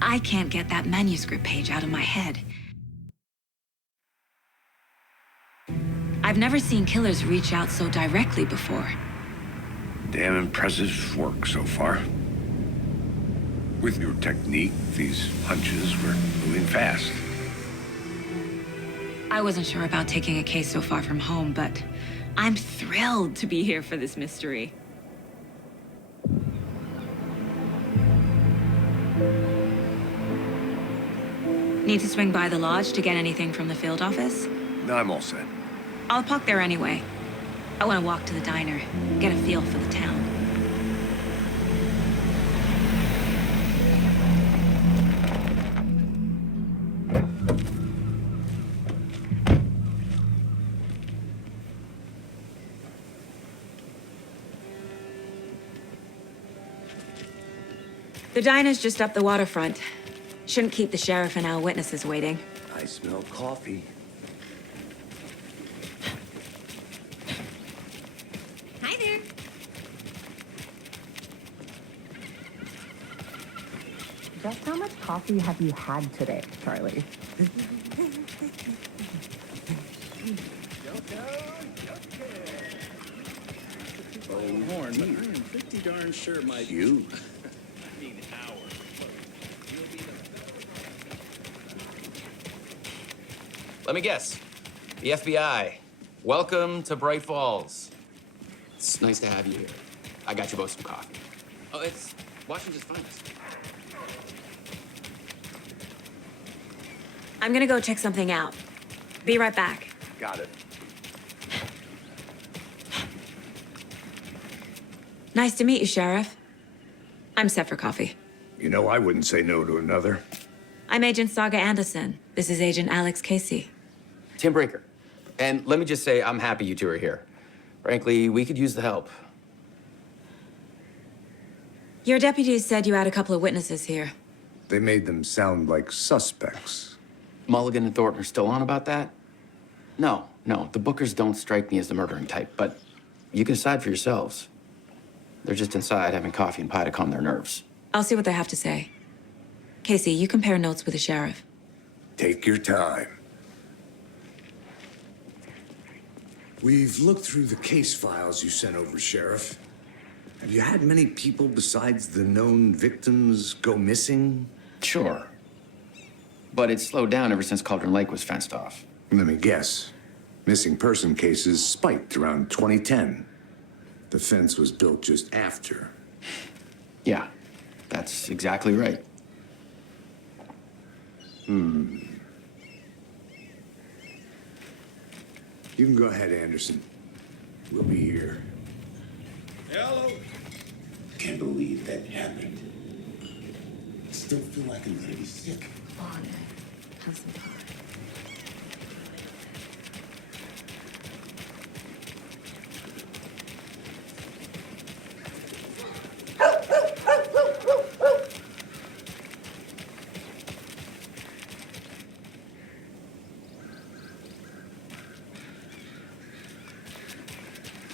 I can't get that manuscript page out of my head. I've never seen killers reach out so directly before. Damn impressive work so far. With your technique, these hunches were moving fast. I wasn't sure about taking a case so far from home, but I'm thrilled to be here for this mystery. Need to swing by the lodge to get anything from the field office? No, I'm all set. I'll park there anyway. I want to walk to the diner, get a feel for the town. The diner's just up the waterfront. Shouldn't keep the sheriff and our witnesses waiting. I smell coffee. Hi there. Just how much coffee have you had today, Charlie? Oh, horn, but I am pretty darn sure my... You? I mean, our. Let me guess. The FBI. Welcome to Bright Falls. It's nice to have you here. I got you both some coffee. Oh, it's Washington's finest. I'm gonna go check something out. Be right back. Got it. Nice to meet you, Sheriff. I'm set for coffee. You know, I wouldn't say no to another. I'm Agent Saga Anderson. This is Agent Alex Casey. Tim Breaker. And let me just say, I'm happy you two are here. Frankly, we could use the help. Your deputies said you had a couple of witnesses here. They made them sound like suspects. Mulligan and Thornton are still on about that? No, the Bookers don't strike me as the murdering type, but you can decide for yourselves. They're just inside having coffee and pie to calm their nerves. I'll see what they have to say. Casey, you compare notes with the sheriff. Take your time. We've looked through the case files you sent over, Sheriff. Have you had many people besides the known victims go missing? Sure. But it's slowed down ever since Cauldron Lake was fenced off. Let me guess. Missing person cases spiked around 2010. The fence was built just after. Yeah, that's exactly right. You can go ahead, Anderson. We'll be here. Hello. Can't believe that happened. I still feel like I'm gonna be sick. On it. Have some pie.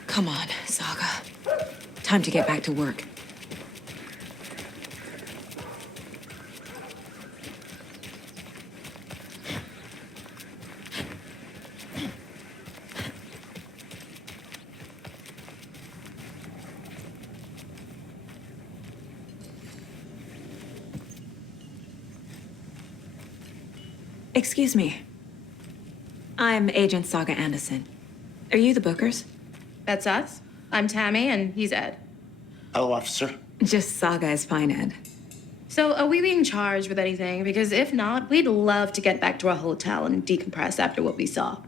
Come on, Saga. Time to get back to work. Excuse me. I'm Agent Saga Anderson. Are you the Bookers? That's us. I'm Tammy, and he's Ed. Hello, officer. Just Saga is fine, Ed. So, are we being charged with anything? Because if not, we'd love to get back to our hotel and decompress after what we saw.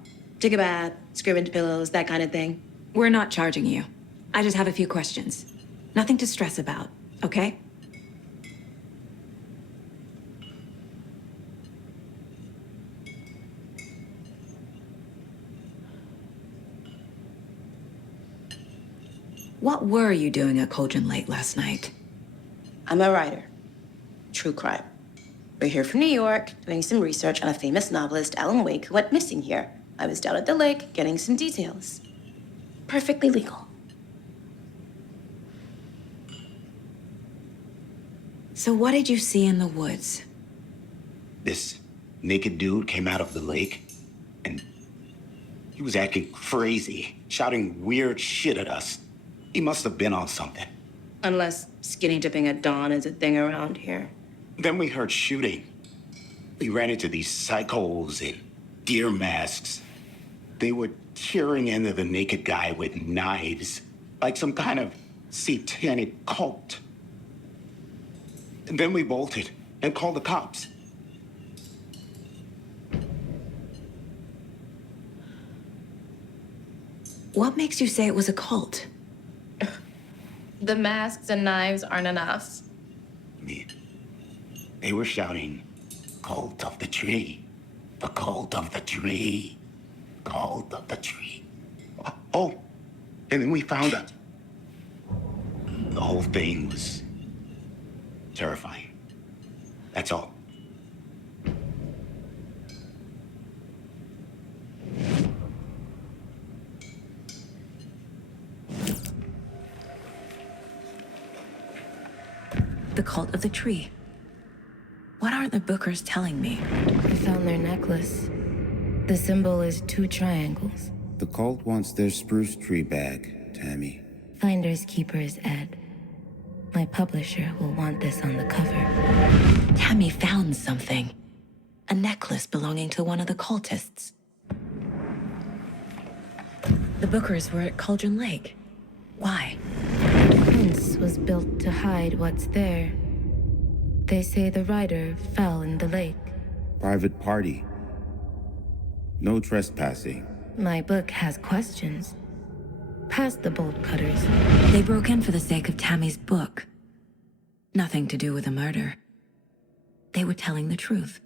Take a bath, scream into pillows, that kind of thing. We're not charging you. I just have a few questions. Nothing to stress about, okay? What were you doing at Cauldron Lake last night? I'm a writer. True crime. We're here from New York, doing some research on a famous novelist, Alan Wake, who went missing here. I was down at the lake, getting some details. Perfectly legal. So what did you see in the woods? This naked dude came out of the lake, and he was acting crazy, shouting weird shit at us. He must have been on something. Unless skinny dipping at dawn is a thing around here. Then we heard shooting. We ran into these psychos in deer masks. They were tearing into the naked guy with knives, like some kind of satanic cult. And then we bolted and called the cops. What makes you say it was a cult? The masks and knives aren't enough. I mean, they were shouting, "Cult of the tree, the cult of the tree, cult of the tree." Oh, and then we found out. The whole thing was terrifying. That's all. The cult of the tree. What are the Bookers telling me? I found their necklace. The symbol is 2 triangles. The cult wants their spruce tree back, Tammy. Finders keepers, Ed. My publisher will want this on the cover. Tammy found something. A necklace belonging to one of the cultists. The Bookers were at Cauldron Lake. Why? The fence was built to hide what's there. They say the rider fell in the lake. Private party. No trespassing. My book has questions. Past the bolt cutters. They broke in for the sake of Tammy's book. Nothing to do with a murder. They were telling the truth.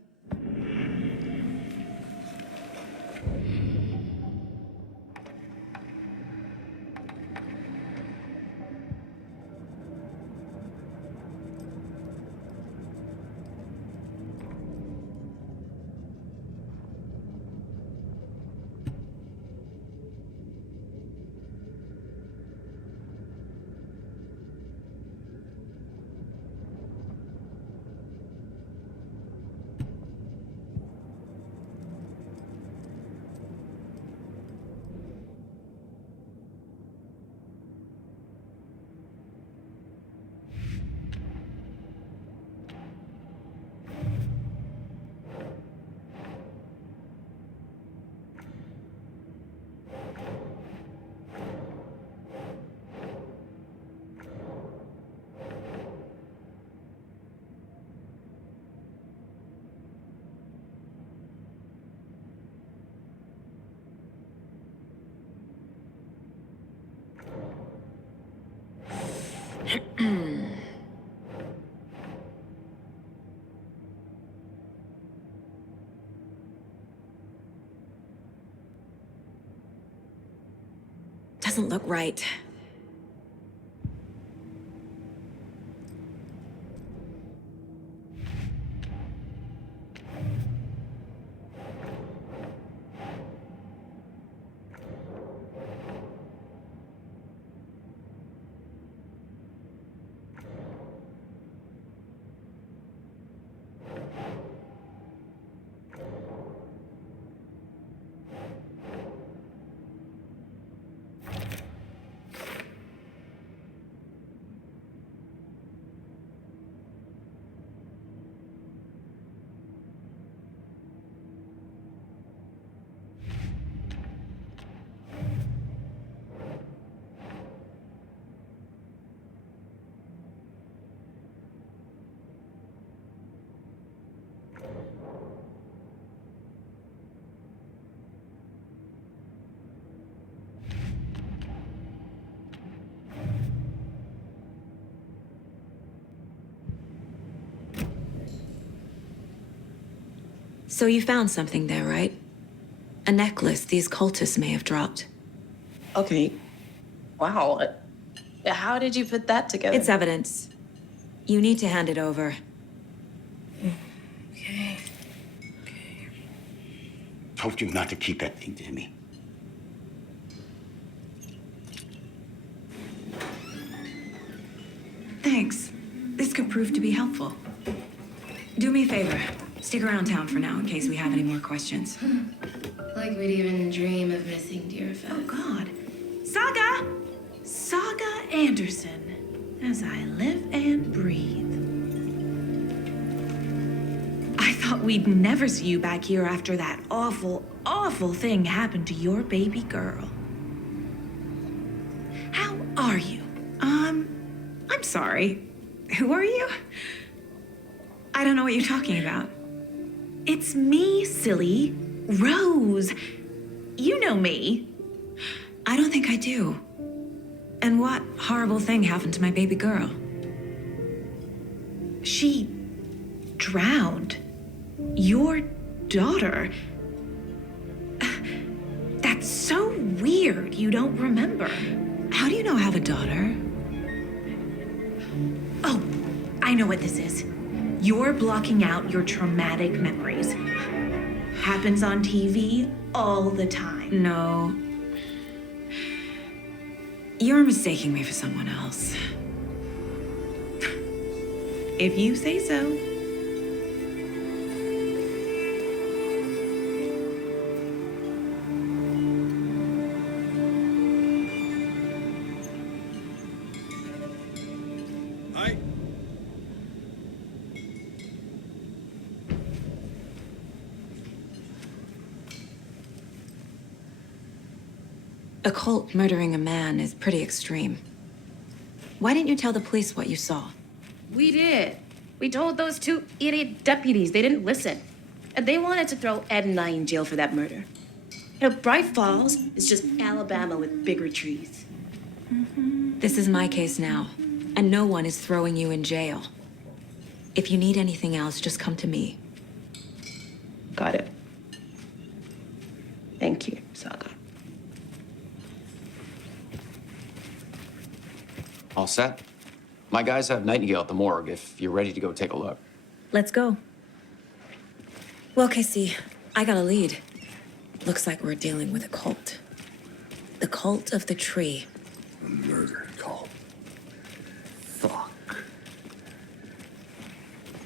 Doesn't look right. So you found something there, right? A necklace these cultists may have dropped. Okay. Wow. How did you put that together? It's evidence. You need to hand it over. Okay. Told you not to keep that thing, Tammy. Thanks. This could prove to be helpful. Do me a favor. Stick around town for now in case we have any more questions. Like we'd even dream of missing Deerfest. Oh, God. Saga! Saga Anderson. As I live and breathe. I thought we'd never see you back here after that awful, awful thing happened to your baby girl. How are you? I'm sorry. Who are you? I don't know what you're talking about. It's me, silly. Rose. You know me. I don't think I do. And what horrible thing happened to my baby girl? She drowned. Your daughter. That's so weird you don't remember. How do you know I have a daughter? Oh, I know what this is. You're blocking out your traumatic memories. Happens on TV all the time. No. You're mistaking me for someone else. If you say so. Hi. A cult murdering a man is pretty extreme. Why didn't you tell the police what you saw? We did. We told those two idiot deputies. They didn't listen. And they wanted to throw Ed and I in jail for that murder. You know, Bright Falls is just Alabama with bigger trees. This is my case now, and no one is throwing you in jail. If you need anything else, just come to me. Got it. Thank you, Saga. All set? My guys have Nightingale at the morgue if you're ready to go take a look. Let's go. Well, Casey, I got a lead. Looks like we're dealing with a cult. The cult of the tree. A murder cult. Fuck.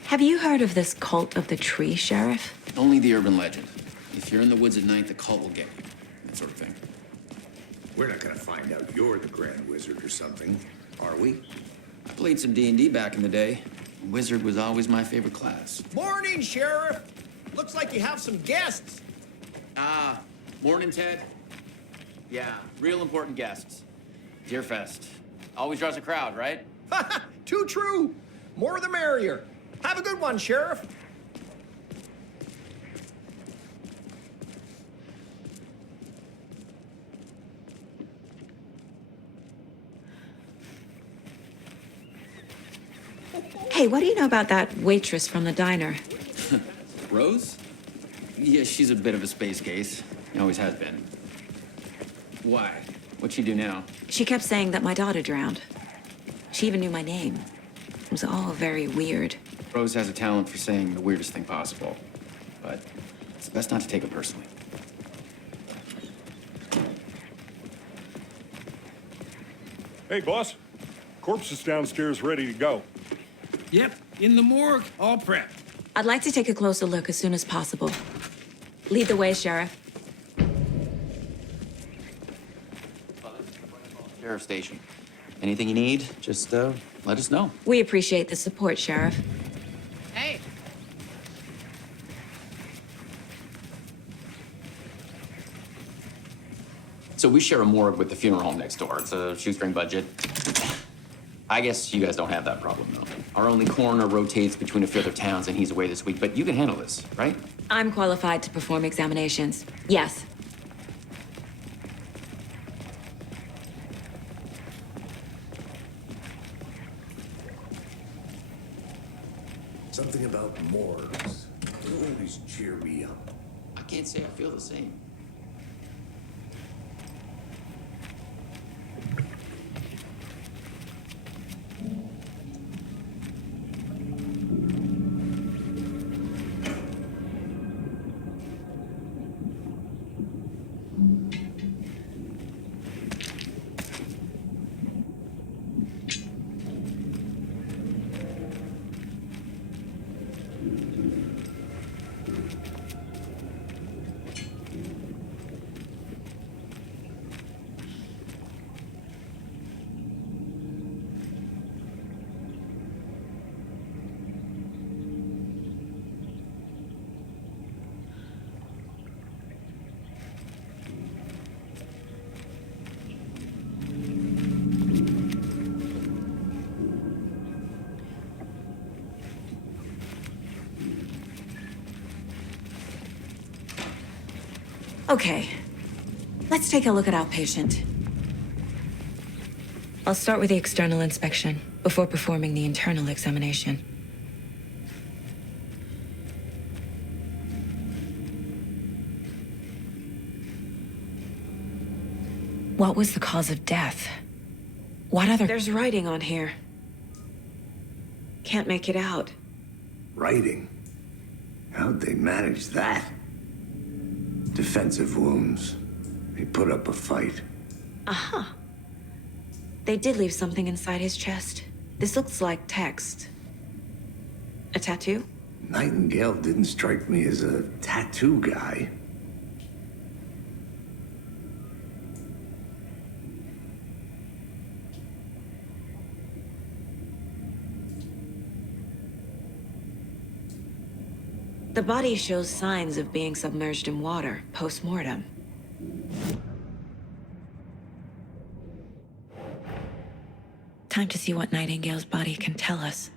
Have you heard of this cult of the tree, Sheriff? Only the urban legend. If you're in the woods at night, the cult will get you. That sort of thing. We're not gonna find out you're the Grand Wizard or something, are we? I played some D&D back in the day. Wizard was always my favorite class. Morning, Sheriff. Looks like you have some guests. Morning, Ted. Yeah, real important guests. Deerfest. Always draws a crowd, right? Too true. More the merrier. Have a good one, Sheriff. Hey, what do you know about that waitress from the diner? Rose? Yeah, she's a bit of a space case. Always has been. Why? What'd she do now? She kept saying that my daughter drowned. She even knew my name. It was all very weird. Rose has a talent for saying the weirdest thing possible. But it's best not to take it personally. Hey, boss. Corpse is downstairs ready to go. Yep, in the morgue, all prepped. I'd like to take a closer look as soon as possible. Lead the way, Sheriff. Sheriff Station. Anything you need, just let us know. We appreciate the support, Sheriff. Hey. So we share a morgue with the funeral home next door. It's a shoestring budget. I guess you guys don't have that problem, though. Our only coroner rotates between a few other towns, and he's away this week. But you can handle this, right? I'm qualified to perform examinations. Yes. Something about morgues. They always cheer me up. I can't say I feel the same. Okay. Let's take a look at our patient. I'll start with the external inspection before performing the internal examination. What was the cause of death? What other— There's writing on here. Can't make it out. Writing? How'd they manage that? Defensive wounds. He put up a fight. Uh-huh. They did leave something inside his chest. This looks like text. A tattoo? Nightingale didn't strike me as a tattoo guy. The body shows signs of being submerged in water, post-mortem. Time to see what Nightingale's body can tell us.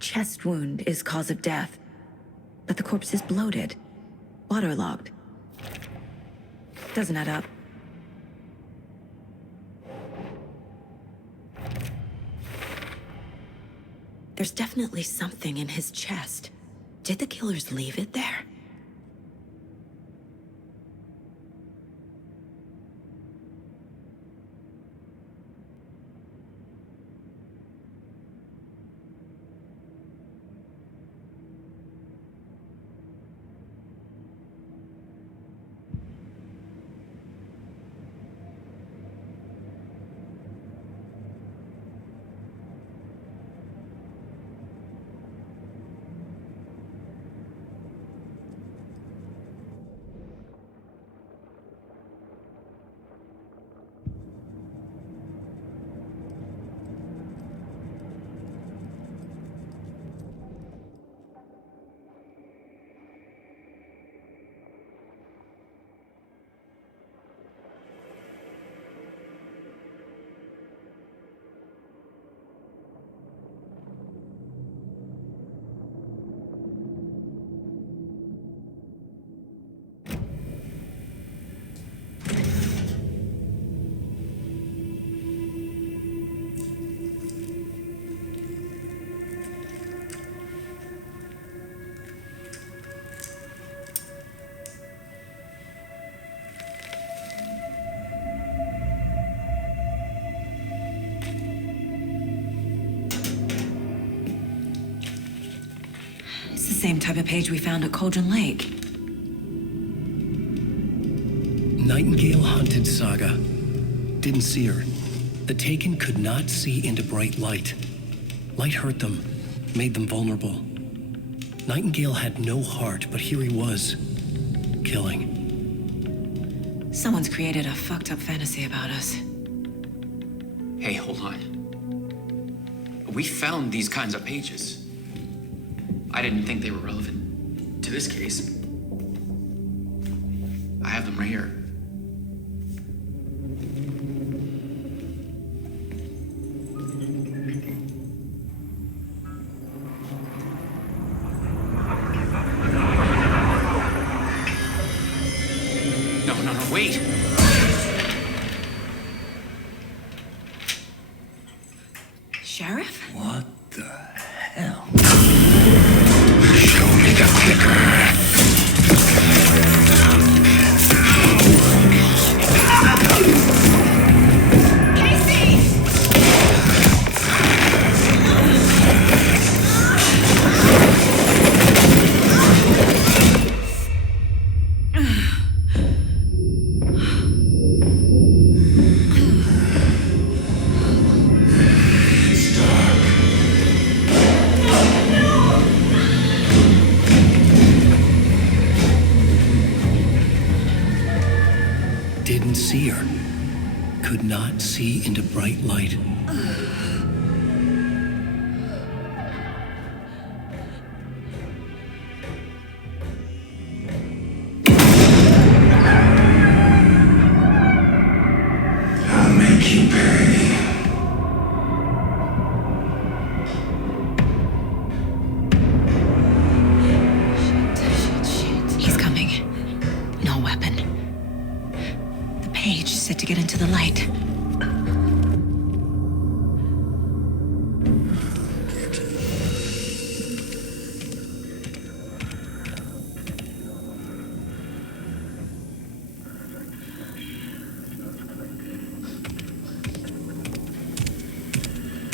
Chest wound is cause of death, but the corpse is bloated, waterlogged. Doesn't add up. There's definitely something in his chest. Did the killers leave it there? It's the same type of page we found at Cauldron Lake. Nightingale hunted Saga. Didn't see her. The Taken could not see into bright light. Light hurt them, made them vulnerable. Nightingale had no heart, but here he was, killing. Someone's created a fucked up fantasy about us. Hey, hold on. We found these kinds of pages. I didn't think they were relevant to this case. I have them right here. No, wait! Sheriff? What the hell? Show me the clicker. Didn't see her. could not see into bright light. I'll make you pay. He's coming. No weapon. The page set to get into the light.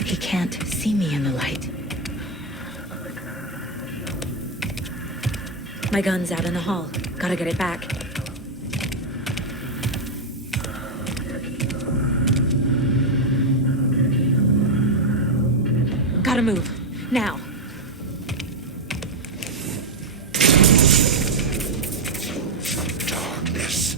He can't see me in the light. My gun's out in the hall. Gotta get it back. Gotta move. Now. Darkness.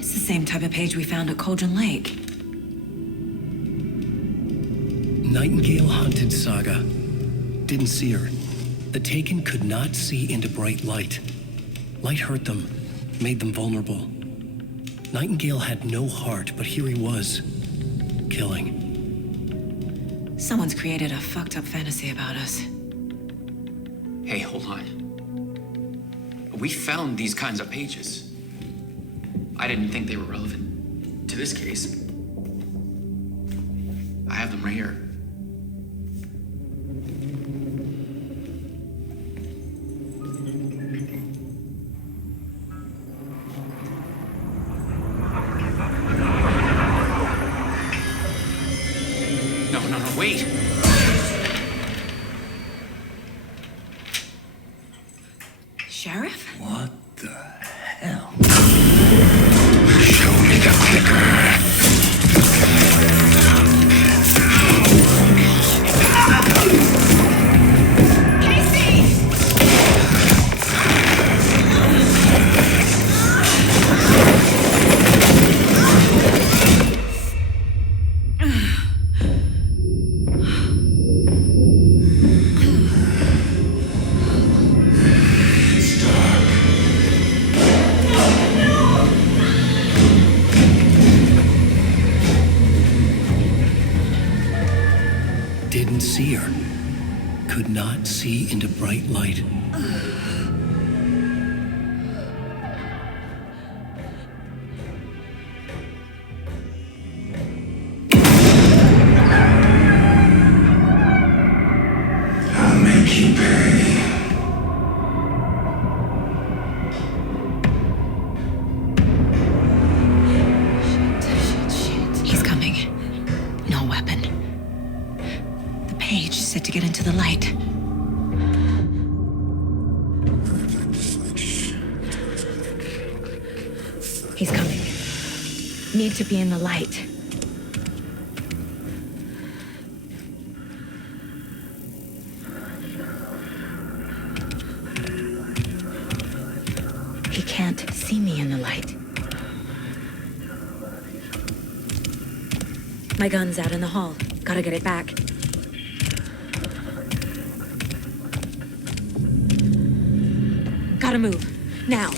It's the same type of page we found at Cauldron Lake. Nightingale hunted Saga. Didn't see her. The Taken could not see into bright light. Light hurt them, made them vulnerable. Nightingale had no heart, but here he was, killing. Someone's created a fucked up fantasy about us. Hey, hold on. We found these kinds of pages. I didn't think they were relevant to this case. I have them right here. No, wait! Sheriff? What the hell? Show me the clicker. Didn't see her. Could not see into bright light. I'll make you pay. He's coming. No weapon. The page set to get into the light. He's coming. Need to be in the light. He can't see me in the light. My gun's out in the hall. Gotta get it back. Gotta move. Now.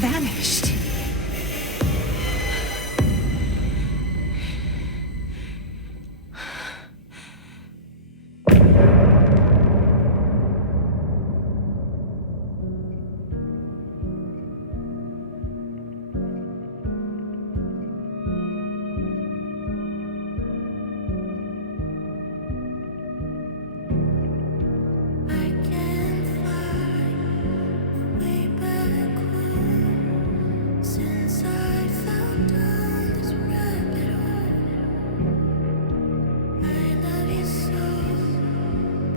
Vanished. Since I found out this rabbit hole, I love you so,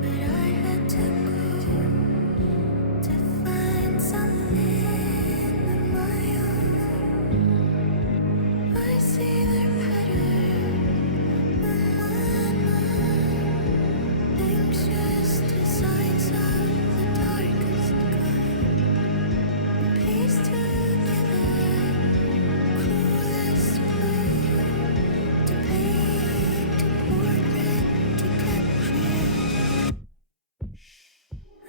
but I had to go to find something of my own. I see the pattern on my mind, anxious designs of the darkest kind, pieced together. Cruelest blue to paint a portrait to capture.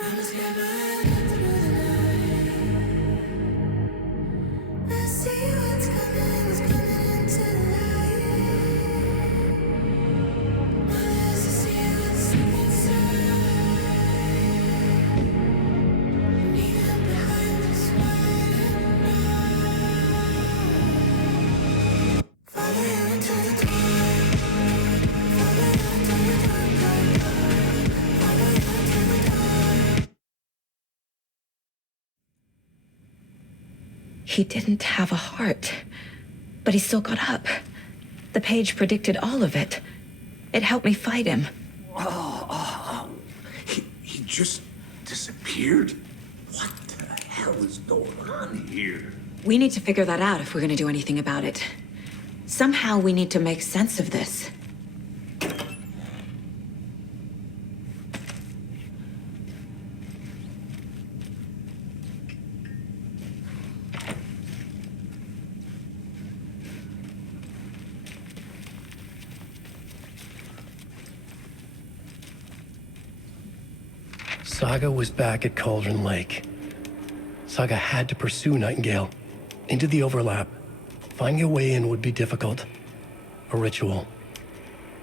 I was gathered through the night. I see what's coming into the light. My eyes to see what's inside. Need them behind this one. Follow you into the dark. Follow you into the dark, dark, dark. Follow you into the dark. He didn't have a heart, but he still got up. The page predicted all of it. It helped me fight him. He just disappeared? What the hell is going on here? We need to figure that out if we're gonna do anything about it. Somehow we need to make sense of this. Saga was back at Cauldron Lake. Saga had to pursue Nightingale into the overlap. Finding a way in would be difficult. A ritual.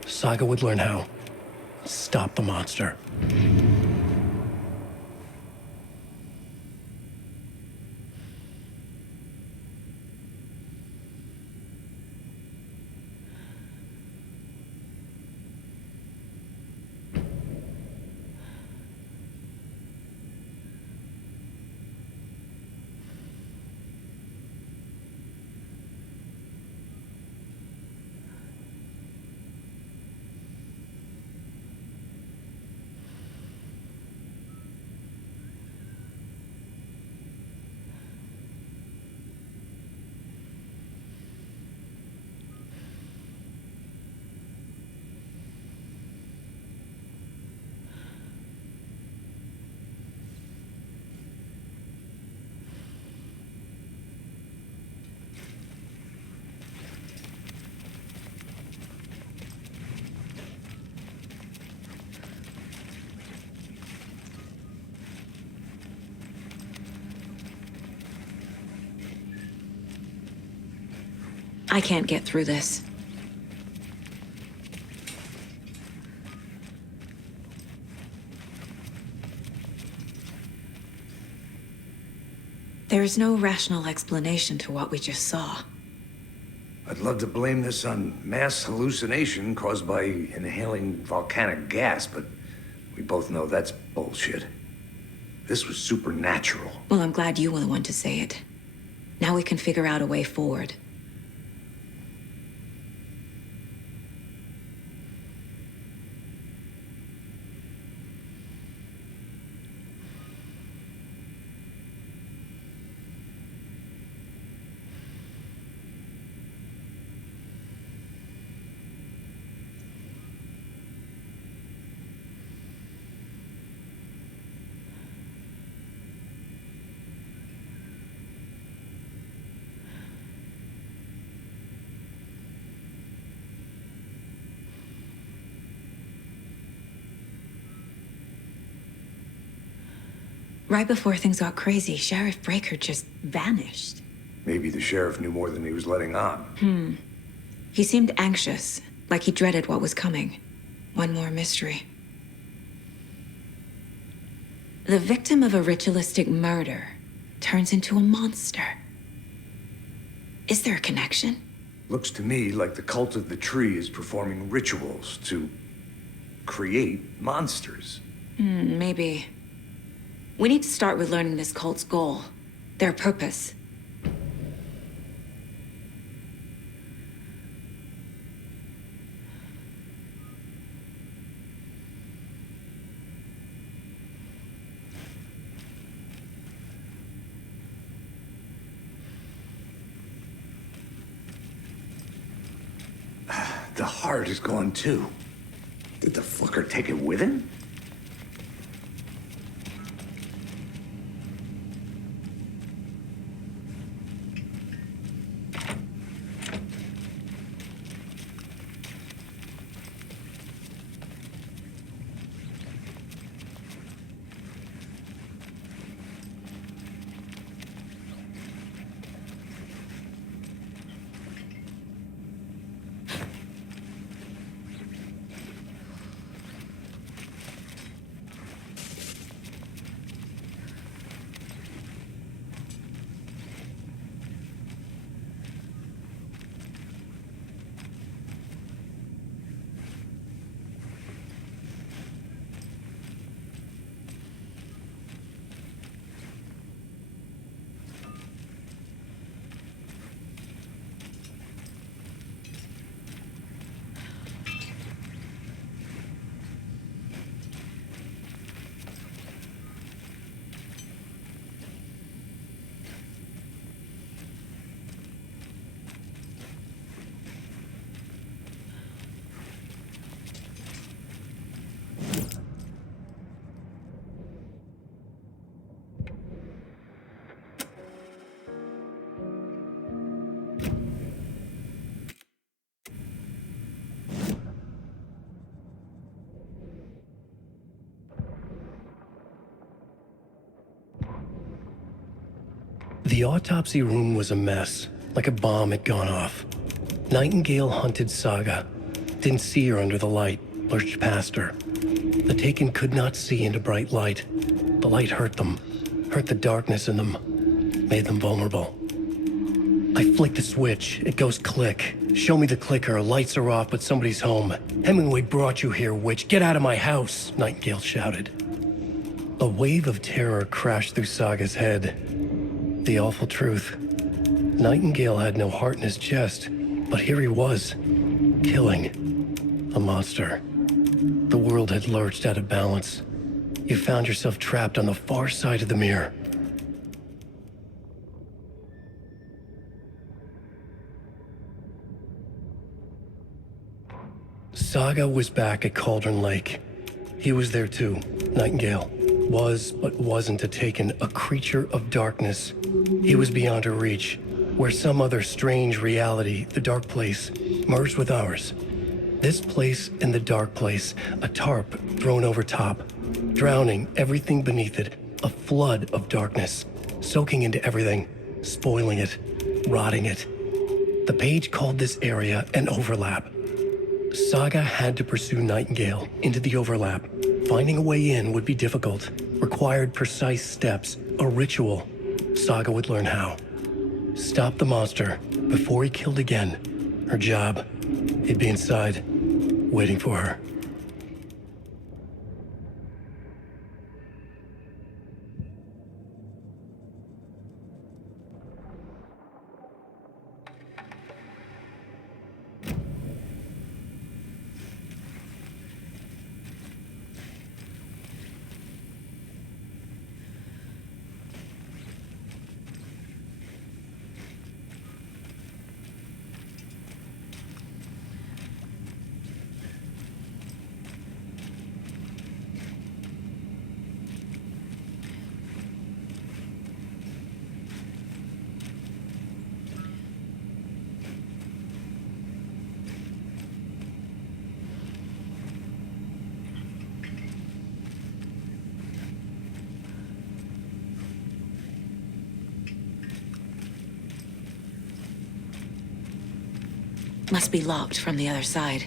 Saga would learn how. Stop the monster. I can't get through this. There's no rational explanation to what we just saw. I'd love to blame this on mass hallucination caused by inhaling volcanic gas, but we both know that's bullshit. This was supernatural. Well, I'm glad you were the one to say it. Now we can figure out a way forward. Right before things got crazy, Sheriff Breaker just vanished. Maybe the sheriff knew more than he was letting on. He seemed anxious, like he dreaded what was coming. One more mystery. The victim of a ritualistic murder turns into a monster. Is there a connection? Looks to me like the cult of the tree is performing rituals to create monsters. Maybe. We need to start with learning this cult's goal, their purpose. The heart is gone too. Did the fucker take it with him? The autopsy room was a mess, like a bomb had gone off. Nightingale hunted Saga. Didn't see her under the light, lurched past her. The Taken could not see into bright light. The light hurt them, hurt the darkness in them, made them vulnerable. I flick the switch, it goes click. Show me the clicker, lights are off, but somebody's home. Hemingway brought you here, witch. Get out of my house, Nightingale shouted. A wave of terror crashed through Saga's head. The awful truth. Nightingale had no heart in his chest, but here he was, killing a monster. The world had lurched out of balance. You found yourself trapped on the far side of the mirror. Saga was back at Cauldron Lake. He was there too, Nightingale. Was, but wasn't a Taken, a creature of darkness. He was beyond her reach, where some other strange reality, the dark place, merged with ours. This place and the dark place, a tarp thrown over top, drowning everything beneath it, a flood of darkness, soaking into everything, spoiling it, rotting it. The page called this area an overlap. Saga had to pursue Nightingale into the overlap. Finding a way in would be difficult, required precise steps, a ritual. Saga would learn how. Stop the monster before he killed again. Her job. He'd be inside, waiting for her. Must be locked from the other side.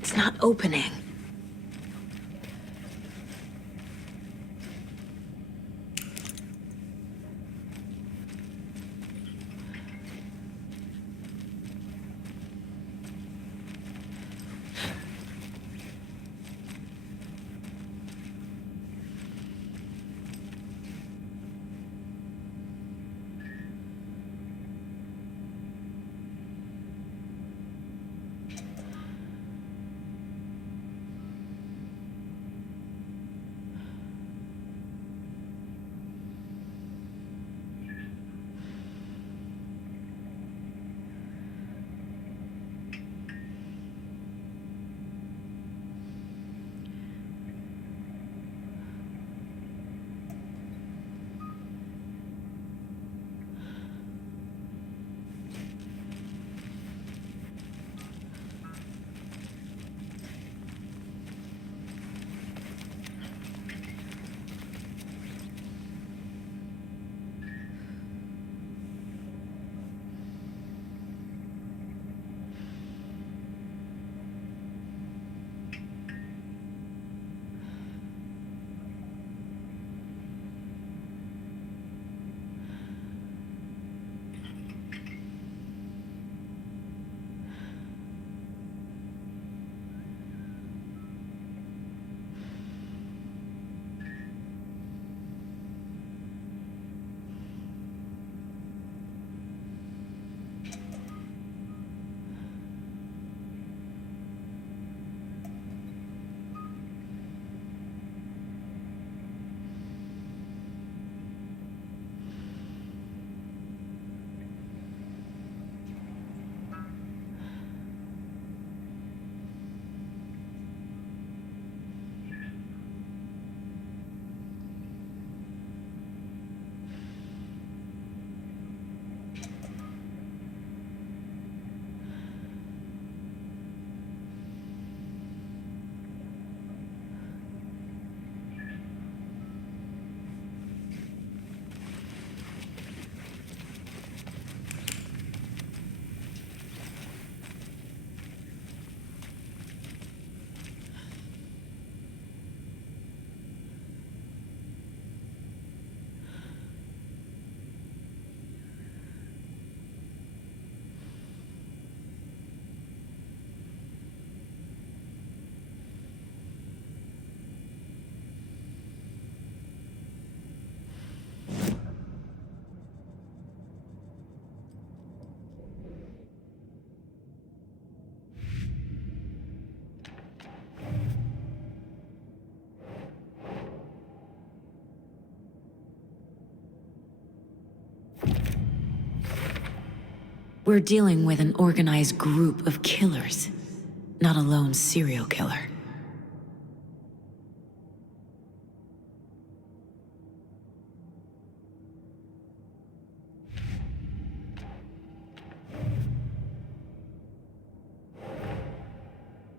It's not opening. We're dealing with an organized group of killers, not a lone serial killer.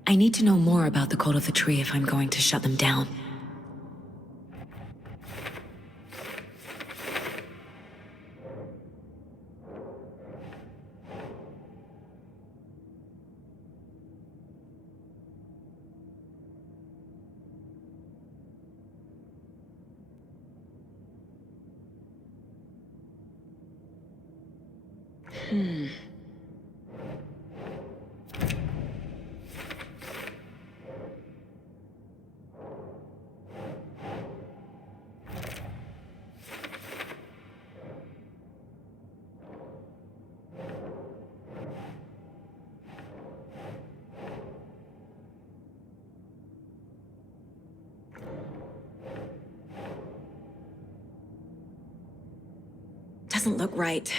I need to know more about the Cult of the Tree if I'm going to shut them down. Doesn't look right.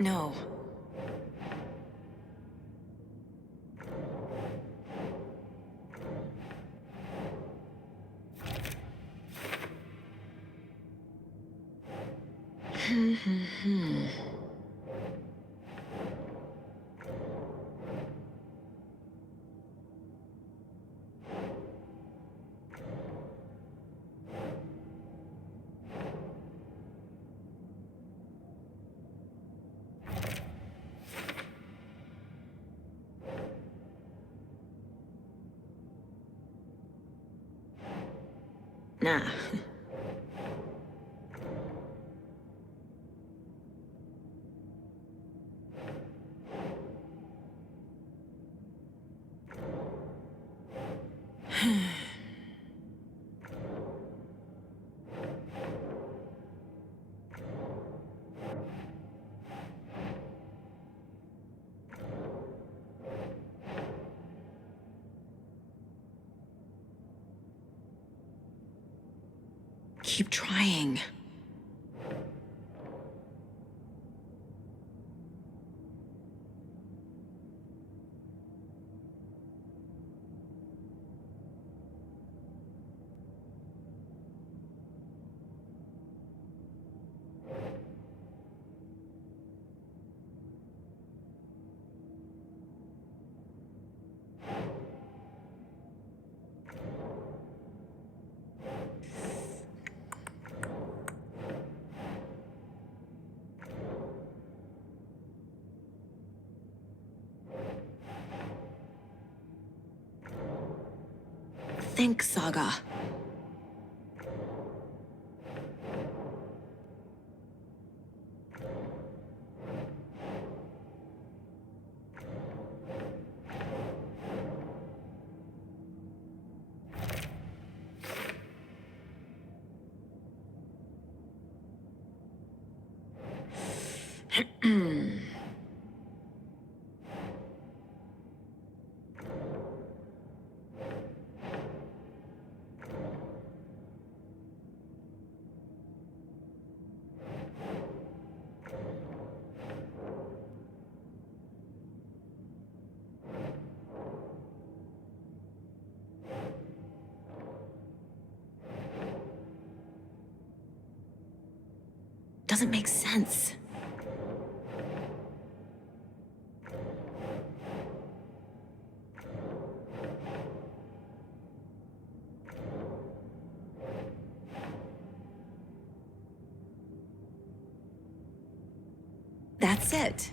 No. Nah. Keep trying. Think saga. Doesn't make sense. That's it.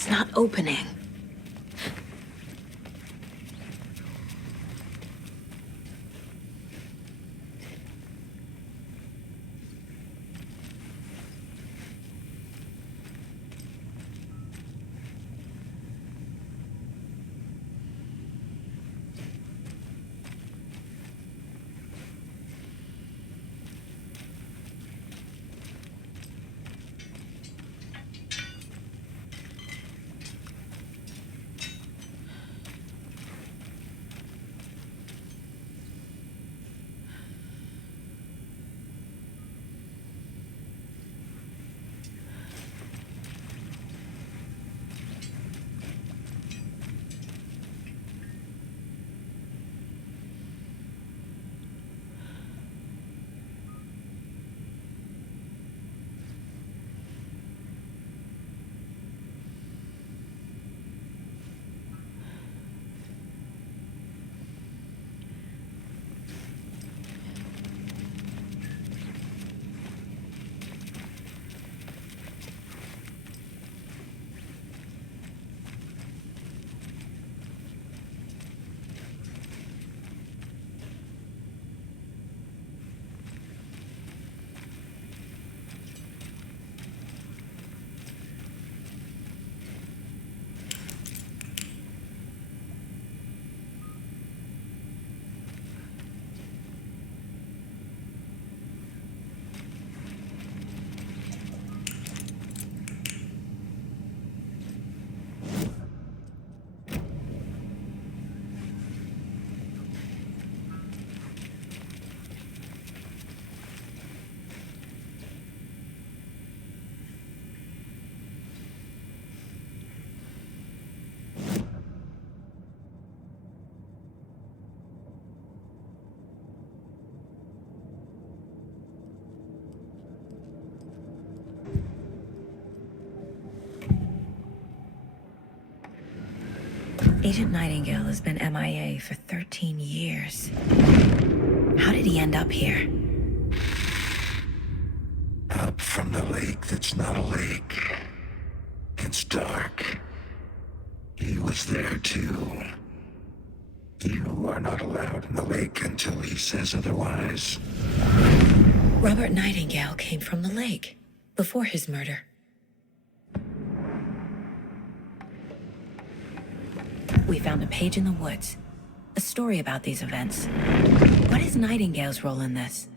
It's not opening. Agent Nightingale has been MIA for 13 years. How did he end up here? Up from the lake that's not a lake. It's dark. He was there too. You are not allowed in the lake until he says otherwise. Robert Nightingale came from the lake before his murder. We found a page in the woods, a story about these events. What is Nightingale's role in this?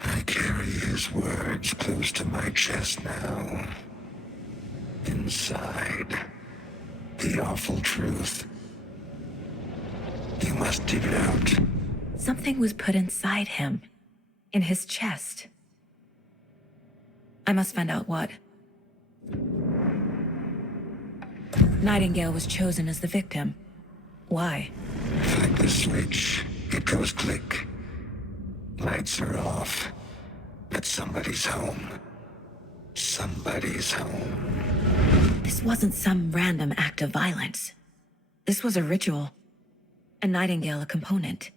I carry his words close to my chest now. Inside, the awful truth. You must dig it out. Something was put inside him, in his chest. I must find out what. Nightingale was chosen as the victim. Why? Flick the switch, it goes click. Lights are off, but somebody's home. Somebody's home. This wasn't some random act of violence. This was a ritual. And Nightingale a component.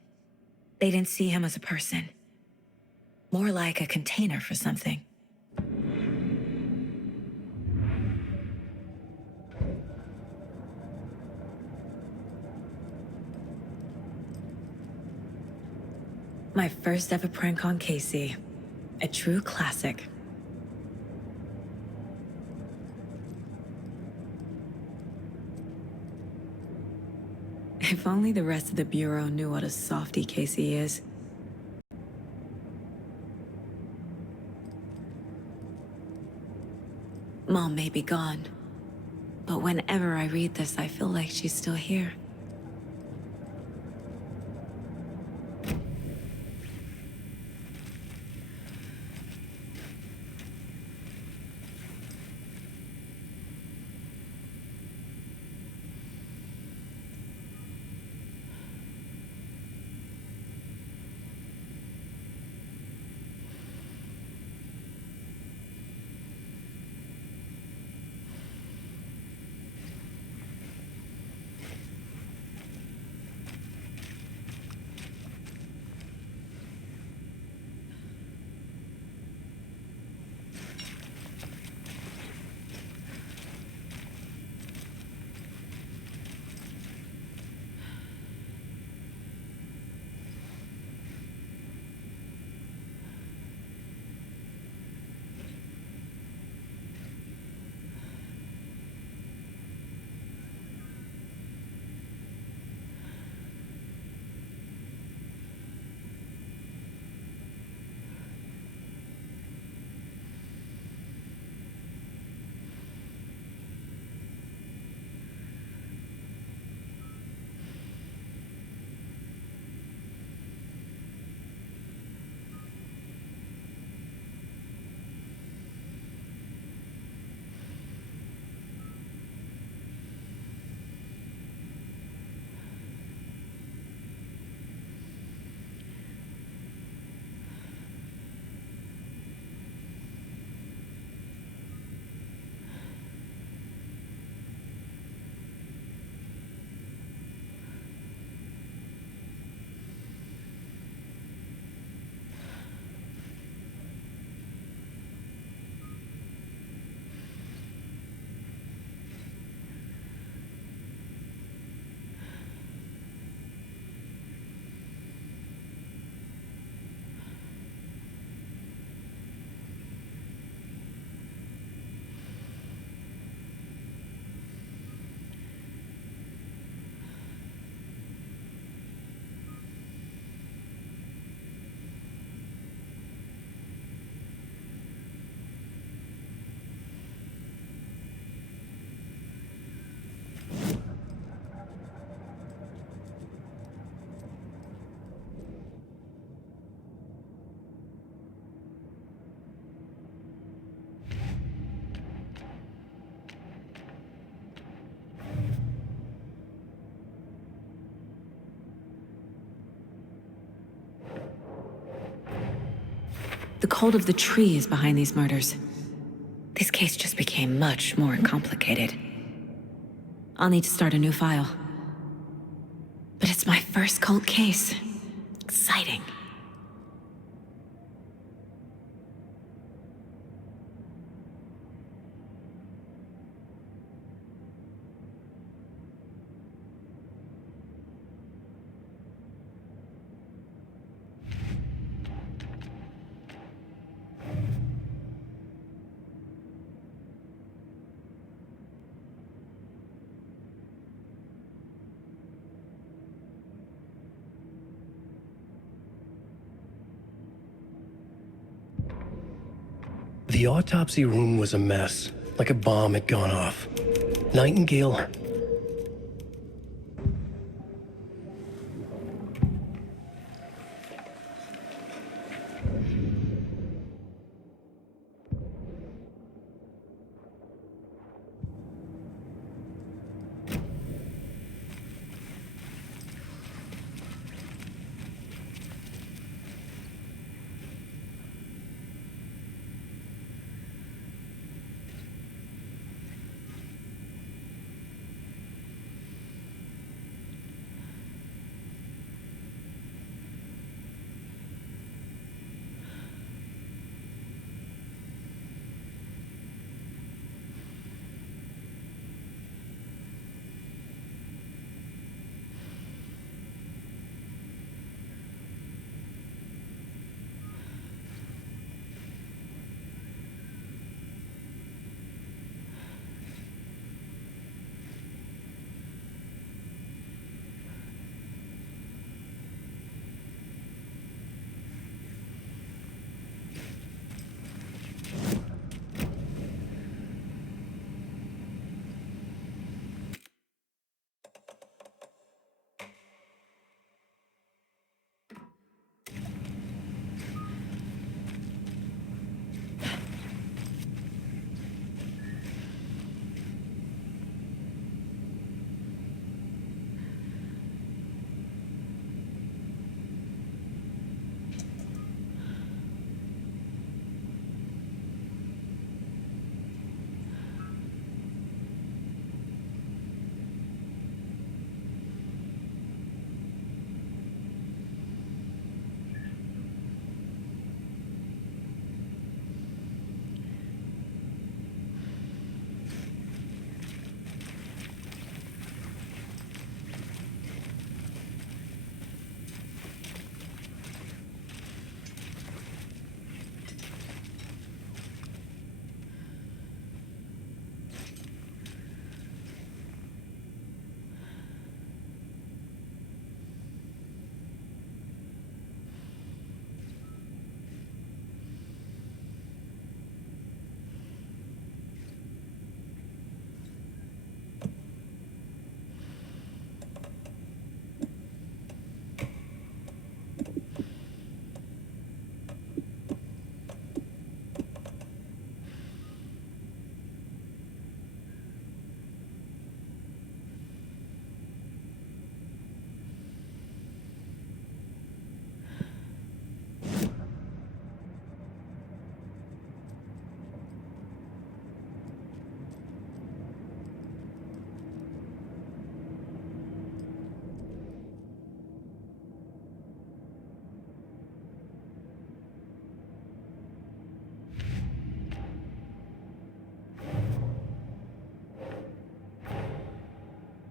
They didn't see him as a person. More like a container for something. My first ever prank on Casey. A true classic. If only the rest of the Bureau knew what a softie Casey is. Mom may be gone, but whenever I read this, I feel like she's still here. The cult of the tree is behind these murders. This case just became much more complicated. I'll need to start a new file. But it's my first cold case. Exciting. The autopsy room was a mess, like a bomb had gone off. Nightingale.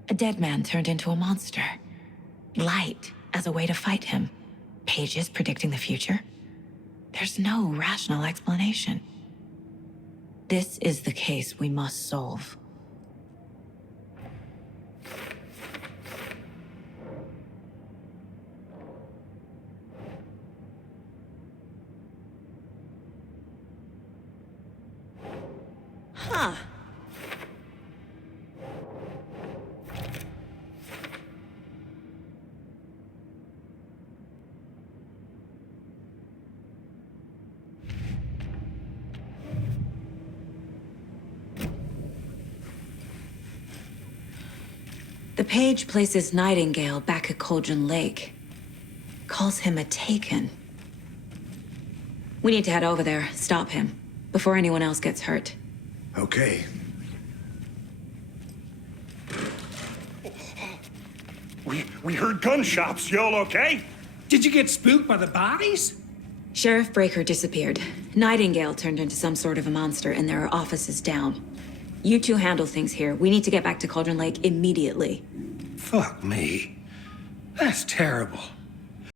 A dead man turned into a monster. Light as a way to fight him. Pages predicting the future. There's no rational explanation. This is the case we must solve. Huh. The page places Nightingale back at Cauldron Lake. Calls him a Taken. We need to head over there, stop him, before anyone else gets hurt. Okay. We heard gunshots. Y'all okay? Did you get spooked by the bodies? Sheriff Breaker disappeared. Nightingale turned into some sort of a monster, and there are offices down. You two handle things here. We need to get back to Cauldron Lake immediately. Fuck me. That's terrible.